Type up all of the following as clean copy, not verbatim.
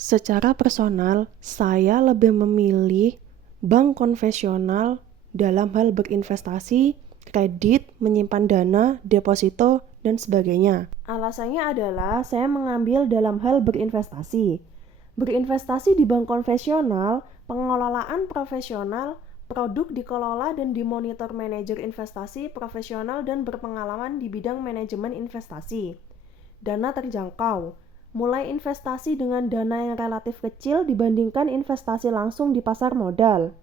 Secara personal, saya lebih memilih bank konvensional dalam hal berinvestasi, kredit, menyimpan dana, deposito, dan sebagainya. Alasannya adalah saya mengambil dalam hal berinvestasi. Berinvestasi di bank konvensional, pengelolaan profesional, produk dikelola dan dimonitor manajer investasi profesional dan berpengalaman di bidang manajemen investasi. Dana terjangkau, mulai investasi dengan dana yang relatif kecil dibandingkan investasi langsung di pasar modal.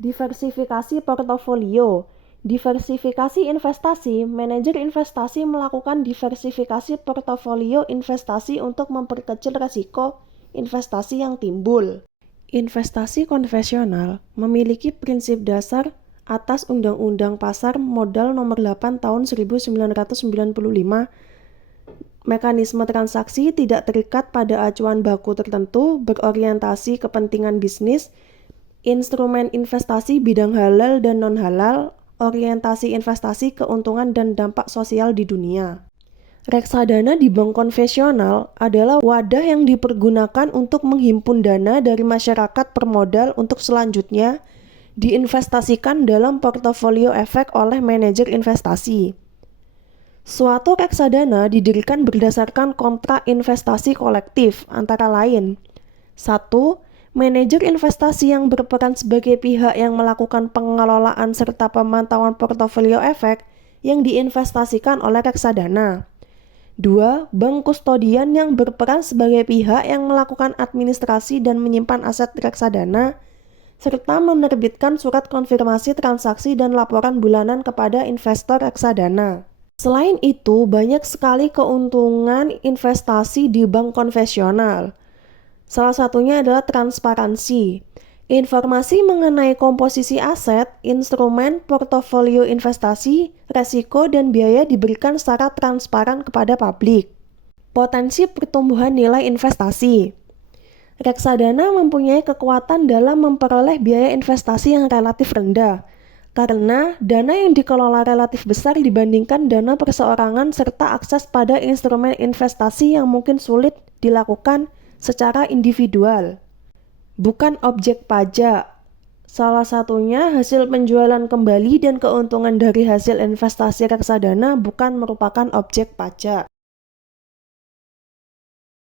Diversifikasi portofolio. Diversifikasi investasi, manajer investasi melakukan diversifikasi portofolio investasi untuk memperkecil risiko investasi yang timbul. Investasi konvensional memiliki prinsip dasar atas Undang-Undang Pasar Modal Nomor 8 Tahun 1995. Mekanisme transaksi tidak terikat pada acuan baku tertentu, berorientasi kepentingan bisnis, instrumen investasi bidang halal dan non-halal, orientasi investasi keuntungan dan dampak sosial di dunia. Reksadana di bank konvensional adalah wadah yang dipergunakan untuk menghimpun dana dari masyarakat permodal untuk selanjutnya diinvestasikan dalam portofolio efek oleh manajer investasi. Suatu reksadana didirikan berdasarkan kontrak investasi kolektif, antara lain 1. Manajer investasi yang berperan sebagai pihak yang melakukan pengelolaan serta pemantauan portofolio efek yang diinvestasikan oleh reksadana. 2. Bank kustodian yang berperan sebagai pihak yang melakukan administrasi dan menyimpan aset reksadana, serta menerbitkan surat konfirmasi transaksi dan laporan bulanan kepada investor reksadana. Selain itu, banyak sekali keuntungan investasi di bank konvensional. Salah satunya adalah transparansi. Informasi mengenai komposisi aset, instrumen, portofolio investasi, resiko, dan biaya diberikan secara transparan kepada publik. Potensi pertumbuhan nilai investasi. Reksadana mempunyai kekuatan dalam memperoleh biaya investasi yang relatif rendah, karena dana yang dikelola relatif besar dibandingkan dana perseorangan serta akses pada instrumen investasi yang mungkin sulit dilakukan secara individual. Bukan objek pajak. Salah satunya hasil penjualan kembali dan keuntungan dari hasil investasi reksadana bukan merupakan objek pajak.